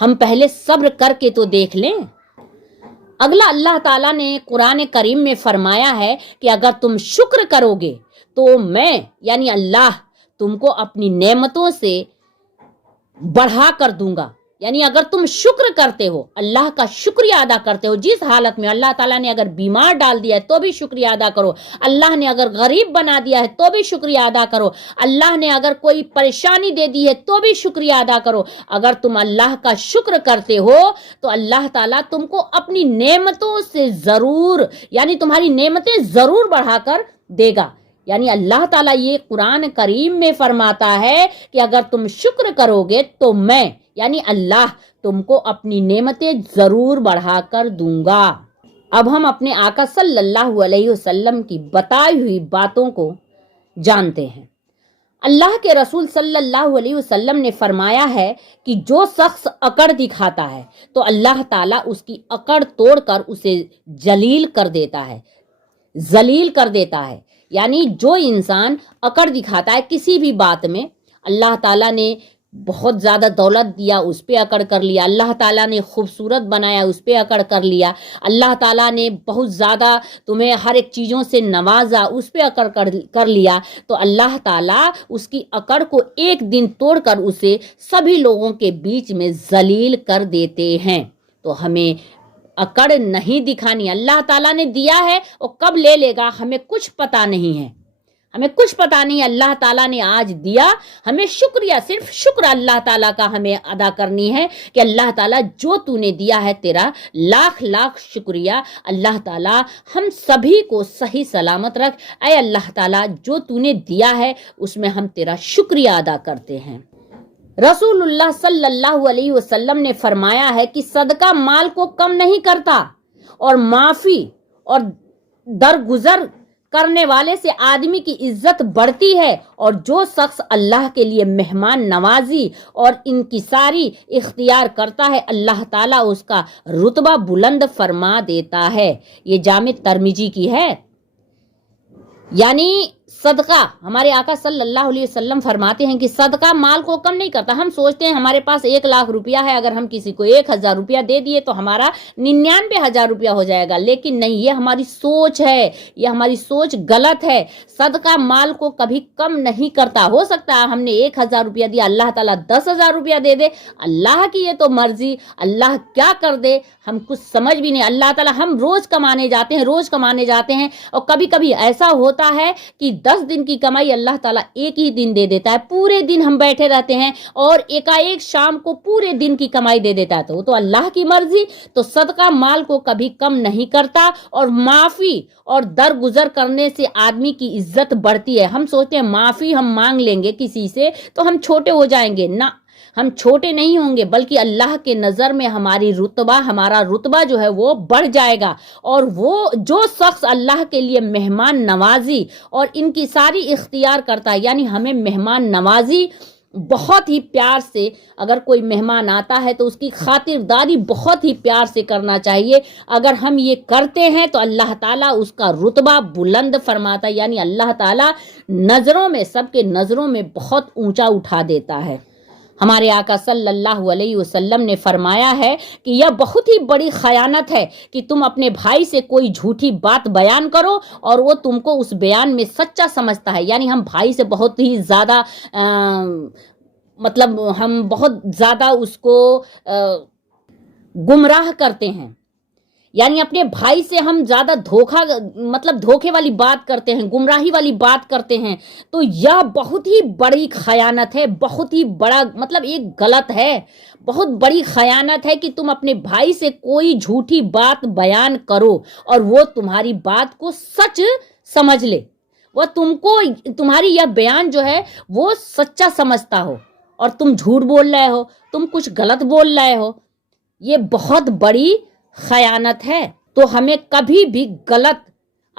ہم پہلے صبر کر کے تو دیکھ لیں۔ اگلا اللہ تعالیٰ نے قرآن کریم میں فرمایا ہے کہ اگر تم شکر کرو گے تو میں یعنی اللہ تم کو اپنی نعمتوں سے بڑھا کر دوں گا۔ یعنی اگر تم شکر کرتے ہو، اللہ کا شکریہ ادا کرتے ہو، جس حالت میں اللہ تعالیٰ نے اگر بیمار ڈال دیا ہے تو بھی شکریہ ادا کرو، اللہ نے اگر غریب بنا دیا ہے تو بھی شکریہ ادا کرو، اللہ نے اگر کوئی پریشانی دے دی ہے تو بھی شکریہ ادا کرو۔ اگر تم اللہ کا شکر کرتے ہو تو اللہ تعالیٰ تم کو اپنی نعمتوں سے ضرور یعنی تمہاری نعمتیں ضرور بڑھا کر دے گا۔ یعنی اللہ تعالیٰ یہ قرآن کریم میں فرماتا ہے کہ اگر تم شکر کرو گے تو میں یعنی اللہ تم کو اپنی نعمتیں ضرور بڑھا کر دوں گا۔ اب ہم اپنے آقا صلی اللہ علیہ وسلم کی بتائی ہوئی باتوں کو جانتے ہیں۔ اللہ کے رسول صلی اللہ علیہ وسلم نے فرمایا ہے کہ جو شخص اکڑ دکھاتا ہے تو اللہ تعالیٰ اس کی اکڑ توڑ کر اسے ذلیل کر دیتا ہے، ذلیل کر دیتا ہے۔ یعنی جو انسان اکڑ دکھاتا ہے کسی بھی بات میں، اللہ تعالیٰ نے بہت زیادہ دولت دیا اس پہ اکڑ کر لیا، اللہ تعالیٰ نے خوبصورت بنایا اس پہ اکڑ کر لیا، اللہ تعالیٰ نے بہت زیادہ تمہیں ہر ایک چیزوں سے نوازا اس پہ اکڑ کر لیا، تو اللہ تعالیٰ اس کی اکڑ کو ایک دن توڑ کر اسے سبھی لوگوں کے بیچ میں ذلیل کر دیتے ہیں۔ تو ہمیں اکڑ نہیں دکھانی، اللہ تعالیٰ نے دیا ہے اور کب لے لے گا ہمیں کچھ پتہ نہیں ہے، ہمیں کچھ پتہ نہیں۔ اللہ تعالیٰ نے آج دیا، ہمیں شکریہ، صرف شکر اللہ تعالیٰ کا ہمیں ادا کرنی ہے کہ اللہ تعالیٰ جو تو نے دیا ہے تیرا لاکھ لاکھ شکریہ۔ اللہ تعالیٰ ہم سبھی کو صحیح سلامت رکھ، اے اللہ تعالیٰ جو تو نے دیا ہے اس میں ہم تیرا شکریہ ادا کرتے ہیں۔ رسول اللہ صلی اللہ علیہ وسلم نے فرمایا ہے کہ صدقہ مال کو کم نہیں کرتا، اور معافی اور درگزر کرنے والے سے آدمی کی عزت بڑھتی ہے، اور جو شخص اللہ کے لیے مہمان نوازی اور انکساری اختیار کرتا ہے اللہ تعالیٰ اس کا رتبہ بلند فرما دیتا ہے۔ یہ جامع ترمذی کی ہے۔ یعنی صدقہ، ہمارے آقا صلی اللہ علیہ وسلم فرماتے ہیں کہ صدقہ مال کو کم نہیں کرتا۔ ہم سوچتے ہیں ہمارے پاس 1,00,000 روپیہ ہے، اگر ہم کسی کو 1,000 روپیہ دے دیے تو ہمارا 99,000 روپیہ ہو جائے گا، لیکن نہیں، یہ ہماری سوچ ہے، یہ ہماری سوچ غلط ہے۔ صدقہ مال کو کبھی کم نہیں کرتا۔ ہو سکتا ہے ہم نے 1,000 روپیہ دیا، اللہ تعالیٰ 10,000 روپیہ دے دے، اللہ کی یہ تو مرضی، اللہ کیا کر دے ہم کچھ سمجھ بھی نہیں۔ اللہ تعالیٰ ہم روز کمانے جاتے ہیں اور کبھی کبھی ایسا ہوتا ہے کہ 10 دن کی کمائی اللہ تعالیٰ ایک ہی دن دے دیتا ہے، پورے دن ہم بیٹھے رہتے ہیں اور ایک شام کو پورے دن کی کمائی دے دیتا ہے، تو وہ تو اللہ کی مرضی۔ تو صدقہ مال کو کبھی کم نہیں کرتا، اور معافی اور درگزر کرنے سے آدمی کی عزت بڑھتی ہے۔ ہم سوچتے ہیں معافی ہم مانگ لیں گے کسی سے تو ہم چھوٹے ہو جائیں گے، نہ، ہم چھوٹے نہیں ہوں گے، بلکہ اللہ کے نظر میں ہمارا رتبہ جو ہے وہ بڑھ جائے گا۔ اور وہ جو شخص اللہ کے لیے مہمان نوازی اور ان کی ساری اختیار کرتا ہے، یعنی ہمیں مہمان نوازی بہت ہی پیار سے، اگر کوئی مہمان آتا ہے تو اس کی خاطرداری بہت ہی پیار سے کرنا چاہیے۔ اگر ہم یہ کرتے ہیں تو اللہ تعالیٰ اس کا رتبہ بلند فرماتا ہے، یعنی اللہ تعالیٰ نظروں میں، سب کے نظروں میں بہت اونچا اٹھا دیتا ہے۔ ہمارے آقا صلی اللہ علیہ وسلم نے فرمایا ہے کہ یہ بہت ہی بڑی خیانت ہے کہ تم اپنے بھائی سے کوئی جھوٹی بات بیان کرو اور وہ تم کو اس بیان میں سچا سمجھتا ہے۔ یعنی ہم بھائی سے بہت ہی زیادہ ہم بہت زیادہ اس کو گمراہ کرتے ہیں، یعنی اپنے بھائی سے ہم زیادہ دھوکے والی بات کرتے ہیں، گمراہی والی بات کرتے ہیں، تو یہ بہت ہی بڑی خیانت ہے، بہت ہی بڑا ایک غلط ہے، بہت بڑی خیانت ہے کہ تم اپنے بھائی سے کوئی جھوٹی بات بیان کرو اور وہ تمہاری بات کو سچ سمجھ لے، وہ تمہاری یہ بیان جو ہے وہ سچا سمجھتا ہو اور تم جھوٹ بول رہے ہو، تم کچھ غلط بول رہے ہو۔ یہ بہت بڑی خیانت ہے۔ تو ہمیں کبھی بھی غلط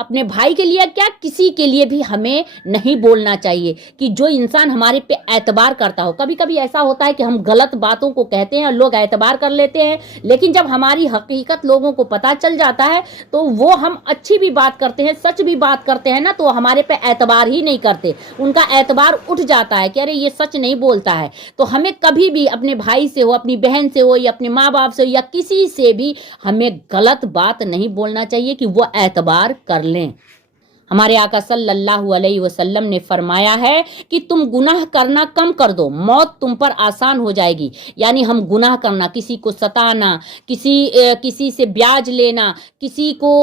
اپنے بھائی کے لیے کیا کسی کے لیے بھی ہمیں نہیں بولنا چاہیے کہ جو انسان ہمارے پہ اعتبار کرتا ہو. کبھی کبھی ایسا ہوتا ہے کہ ہم غلط باتوں کو کہتے ہیں اور لوگ اعتبار کر لیتے ہیں, لیکن جب ہماری حقیقت لوگوں کو پتہ چل جاتا ہے تو وہ ہم اچھی بھی بات کرتے ہیں, سچ بھی بات کرتے ہیں نا, تو ہمارے پہ اعتبار ہی نہیں کرتے, ان کا اعتبار اٹھ جاتا ہے کہ ارے یہ سچ نہیں بولتا ہے. تو ہمیں کبھی بھی اپنے بھائی سے ہو, اپنی بہن سے ہو, یا اپنے ماں باپ سے ہو, یا کسی سے بھی ہمیں غلط بات نہیں بولنا چاہیے کہ وہ اعتبار کر لیں. ہمارے آقا صلی اللہ علیہ وسلم نے فرمایا ہے کہ تم گناہ کرنا کم کر دو, موت تم پر آسان ہو جائے گی. یعنی ہم گناہ کرنا, کسی کو ستانا, کسی سے بیاج لینا, کسی کو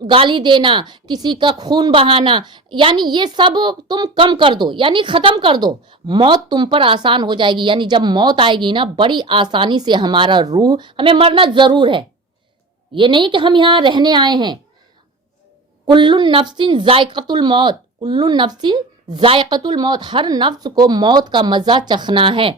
گالی دینا, کسی کا خون بہانا, یعنی یہ سب تم کم کر دو, یعنی ختم کر دو, موت تم پر آسان ہو جائے گی. یعنی جب موت آئے گی نا, بڑی آسانی سے ہمارا روح, ہمیں مرنا ضرور ہے, یہ نہیں کہ ہم یہاں رہنے آئے ہیں. کل نفس ذائقۃ الموت, کل نفس ذائقۃ الموت, ہر نفس کو موت کا مزہ چکھنا ہے.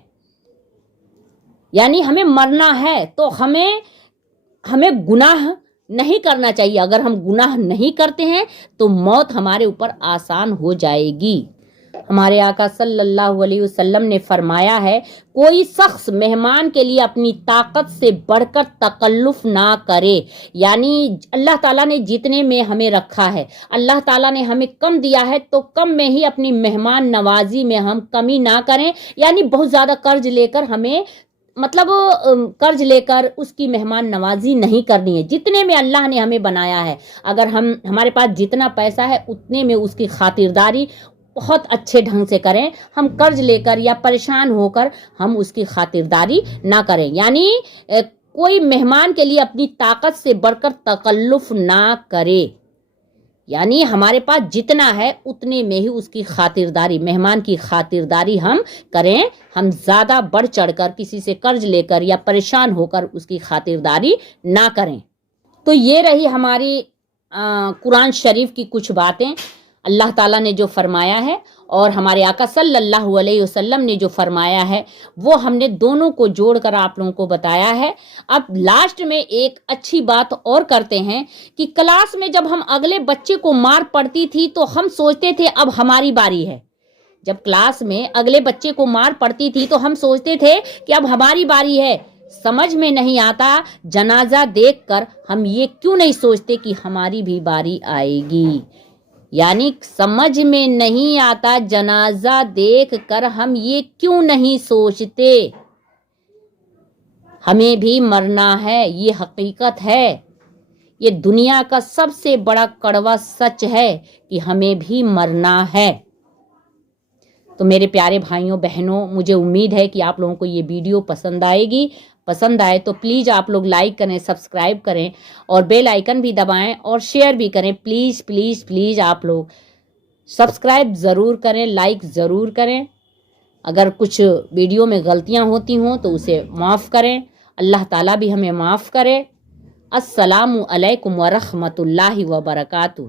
یعنی ہمیں مرنا ہے تو ہمیں گناہ نہیں کرنا چاہیے. اگر ہم گناہ نہیں کرتے ہیں تو موت ہمارے اوپر آسان ہو جائے گی. ہمارے آقا صلی اللہ علیہ وسلم نے فرمایا ہے, کوئی شخص مہمان کے لیے اپنی طاقت سے بڑھ کر تکلف نہ کرے. یعنی اللہ تعالیٰ نے جتنے میں ہمیں رکھا ہے, اللہ تعالیٰ نے ہمیں کم دیا ہے, تو کم میں ہی اپنی مہمان نوازی میں ہم کمی نہ کریں. یعنی بہت زیادہ قرض لے کر قرض لے کر اس کی مہمان نوازی نہیں کرنی ہے. جتنے میں اللہ نے ہمیں بنایا ہے, اگر ہمارے پاس جتنا پیسہ ہے اتنے میں اس کی خاطرداری بہت اچھے ڈھنگ سے کریں. ہم قرض لے کر یا پریشان ہو کر ہم اس کی خاطرداری نہ کریں. یعنی کوئی مہمان کے لیے اپنی طاقت سے بڑھ کر تکلف نہ کرے. یعنی ہمارے پاس جتنا ہے اتنے میں ہی اس کی خاطرداری, مہمان کی خاطرداری ہم کریں. ہم زیادہ بڑھ چڑھ کر کسی سے قرض لے کر یا پریشان ہو کر اس کی خاطرداری نہ کریں. تو یہ رہی ہماری قرآن شریف کی کچھ باتیں, اللہ تعالیٰ نے جو فرمایا ہے اور ہمارے آقا صلی اللہ علیہ وسلم نے جو فرمایا ہے, وہ ہم نے دونوں کو جوڑ کر آپ لوگوں کو بتایا ہے. اب لاسٹ میں ایک اچھی بات اور کرتے ہیں کہ کلاس میں جب ہم اگلے بچے کو مار پڑتی تھی تو ہم سوچتے تھے اب ہماری باری ہے. جب کلاس میں اگلے بچے کو مار پڑتی تھی تو ہم سوچتے تھے کہ اب ہماری باری ہے. سمجھ میں نہیں آتا, جنازہ دیکھ کر ہم یہ کیوں نہیں سوچتے کہ ہماری بھی باری آئے گی. یعنی سمجھ میں نہیں آتا, جنازہ دیکھ کر ہم یہ کیوں نہیں سوچتے, ہمیں بھی مرنا ہے. یہ حقیقت ہے, یہ دنیا کا سب سے بڑا کڑوا سچ ہے کہ ہمیں بھی مرنا ہے. تو میرے پیارے بھائیوں بہنوں, مجھے امید ہے کہ آپ لوگوں کو یہ ویڈیو پسند آئے گی. پسند آئے تو پلیز آپ لوگ لائک کریں, سبسکرائب کریں اور بیل آئیکن بھی دبائیں اور شیئر بھی کریں. پلیز پلیز پلیز آپ لوگ سبسکرائب ضرور کریں, لائک ضرور کریں. اگر کچھ ویڈیو میں غلطیاں ہوتی ہوں تو اسے معاف کریں. اللہ تعالیٰ بھی ہمیں معاف کرے. السلام علیکم ورحمۃ اللہ وبرکاتہ.